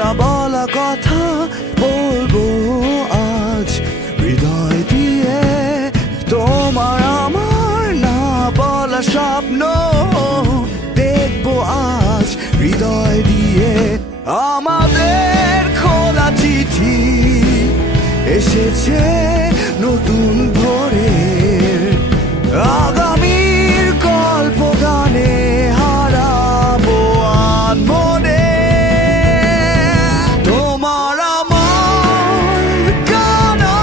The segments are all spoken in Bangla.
না বলা কথা বলবো আজ হৃদয় দিয়ে, তোমার আমার না বলা স্বপ্ন দেখবো আজ হৃদয় দিয়ে। আমাদের খোলা চিঠি এসেছে নতুন ভোরের, আগামীর গল্প গানে হারাবো আনমনে। তোমার আমার গানা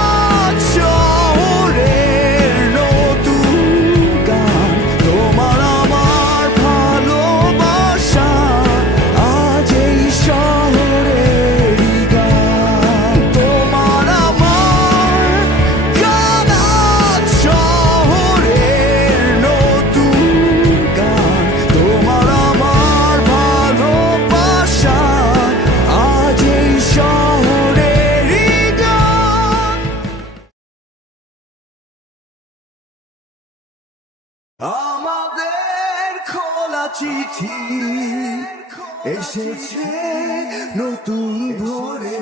শহরের নতুন গান, তোমার আমার ভালোবাসা আজ এই শহরেরই গান। তোমার আমার গানা শহরের নতুন গান, তোমার আমার ভালোবাসা আজ এই শহরেরই গান। আমাদের খোলা চিঠি এসেছে নতুন ভোরে।